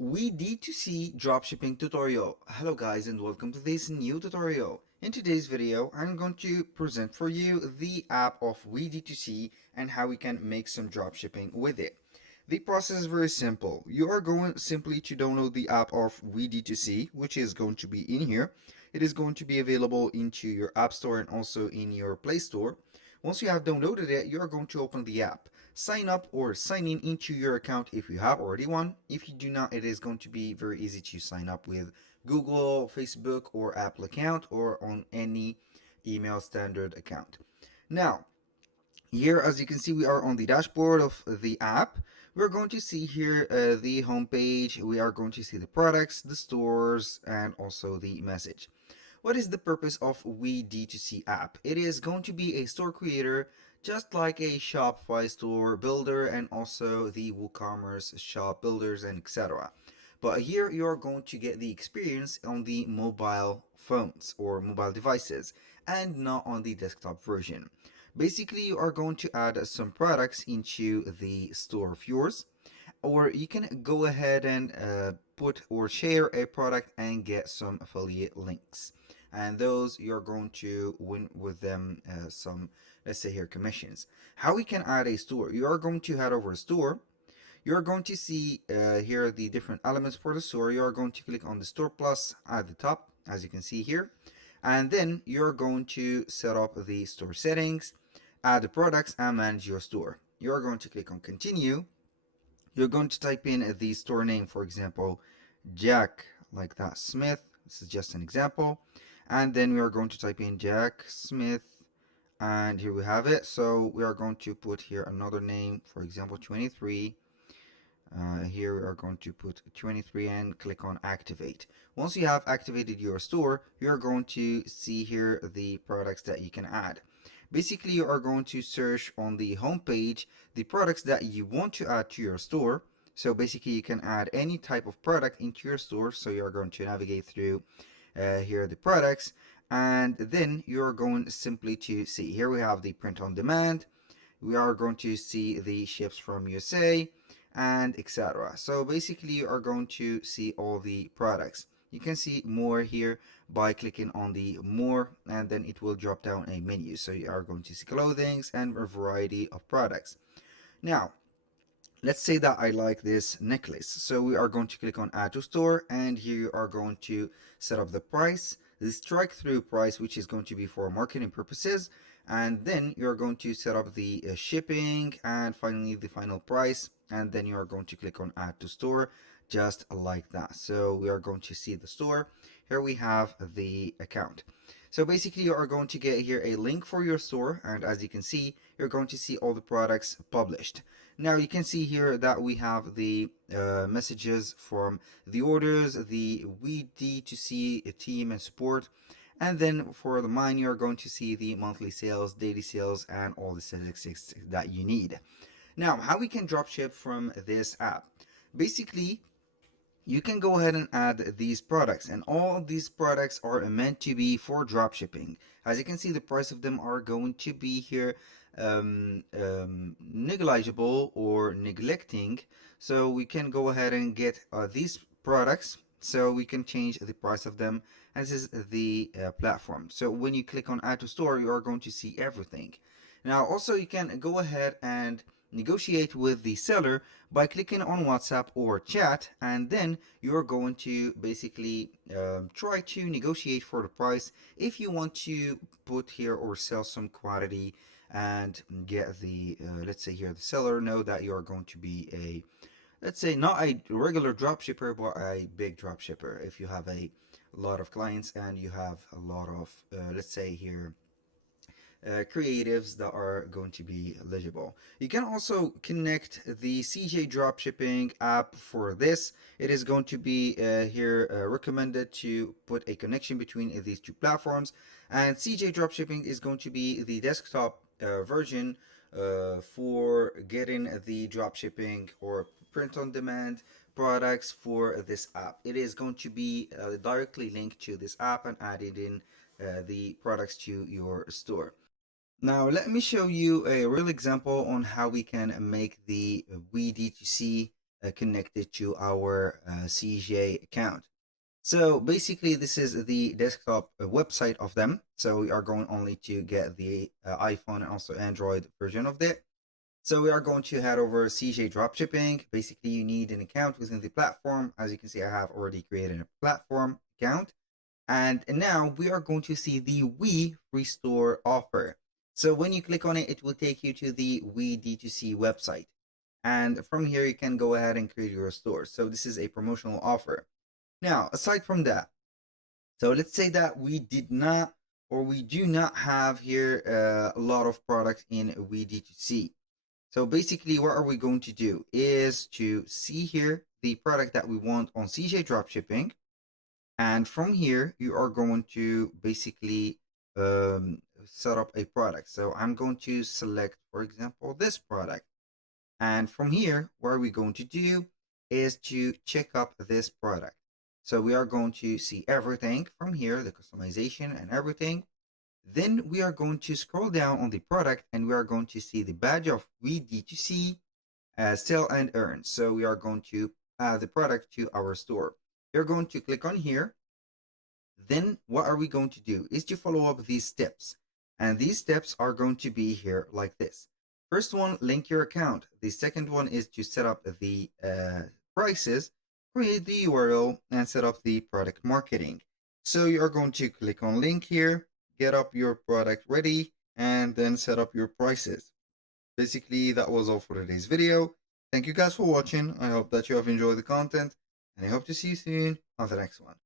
WeD2C Dropshipping tutorial. Hello guys and welcome to this new tutorial. In today's video, I'm going to present for you the app of WeD2C and how we can make some dropshipping with it. The process is very simple. You are going simply to download the app of WeD2C, which is going to be in here. It is going to be available into your App Store and also in your Play Store. Once you have downloaded it, you are going to open the app. Sign up or sign in into your account if you have already one. If you do not, it is going to be very easy to sign up with Google, Facebook, or Apple account or on any email standard account. Now, here, as you can see, we are on the dashboard of the app. We're going to see here the home page. We are going to see the products, the stores, and also the message. What is the purpose of WeD2C app? It is going to be a store creator just like a Shopify store builder and also the WooCommerce shop builders and etc. But here you're going to get the experience on the mobile phones or mobile devices and not on the desktop version. Basically, you are going to add some products into the store of yours, or you can go ahead and put or share a product and get some affiliate links, and those you're going to win with them some, let's say here, commissions. How we can add a store: you are going to head over to store. You're going to see here the different elements for the store. You are going to click on the store plus at the top, as you can see here, and then you're going to set up the store settings, add the products, and manage your store. You're going to click on continue. You're going to type in the store name, for example, Jack, like that, Smith. This is just an example. And then we are going to type in Jack Smith, and here we have it. So we are going to put here another name, for example, 23. Here we are going to put 23 and click on activate. Once you have activated your store, you're going to see here the products that you can add. Basically, you are going to search on the home page the products that you want to add to your store. So basically, you can add any type of product into your store. So you're going to navigate through here the products, and then you're going simply to see here we have the print on demand. We are going to see the ships from USA and etc. So basically, you are going to see all the products. You can see more here by clicking on the more, and then it will drop down a menu. So you are going to see clothing and a variety of products. Now, let's say that I like this necklace. So we are going to click on add to store, and here you are going to set up the price, the strike through price, which is going to be for marketing purposes. And then you're going to set up the shipping and finally the final price. And then you're going to click on add to store, just like that. So we are going to see the store. Here we have the account. So basically, you are going to get here a link for your store, and as you can see, you're going to see all the products published. Now you can see here that we have the messages from the orders, the WeD2C team and support, and then for the mine, you're going to see the monthly sales, daily sales, and all the statistics that you need. Now, how we can dropship from this app? Basically, you can go ahead and add these products, and all these products are meant to be for dropshipping. As you can see, the price of them are going to be here negligible or neglecting. So we can go ahead and get these products, so we can change the price of them. And this is the platform. So when you click on add to store, you are going to see everything. Now also, you can go ahead and negotiate with the seller by clicking on WhatsApp or chat, and then you're going to basically try to negotiate for the price if you want to put here or sell some quantity and get the let's say here the seller know that you're going to be a, let's say, not a regular drop shipper but a big drop shipper. If you have a lot of clients and you have a lot of let's say here creatives that are going to be eligible. You can also connect the CJ Dropshipping app for this. It is going to be here recommended to put a connection between these two platforms, and CJ Dropshipping is going to be the desktop version for getting the dropshipping or print on demand products for this app. It is going to be directly linked to this app and added in the products to your store. Now let me show you a real example on how we can make the WeD2C connected to our CJ account. So basically, this is the desktop website of them. So we are going only to get the iPhone and also Android version of it. So we are going to head over CJ Dropshipping. Basically, you need an account within the platform. As you can see, I have already created a platform account. And now we are going to see the We Restore offer. So when you click on it, it will take you to the WeD2C website. And from here, you can go ahead and create your store. So this is a promotional offer. Now, aside from that, so let's say that we did not or we do not have here a lot of products in WeD2C. So basically what are we going to do is to see here the product that we want on CJ Dropshipping. And from here, you are going to basically set up a product. So I'm going to select, for example, this product. And from here, what we're going to do is to check up this product. So we are going to see everything from here, the customization and everything. Then we are going to scroll down on the product and we are going to see the badge of WeD2C sell and earn. So we are going to add the product to our store. You're going to click on here. Then what are we going to do is to follow up these steps. And these steps are going to be here like this. First one, link your account. The second one is to set up the prices, create the URL, and set up the product marketing. So you are going to click on link here, get up your product ready, and then set up your prices. Basically, that was all for today's video. Thank you guys for watching. I hope that you have enjoyed the content, and I hope to see you soon on the next one.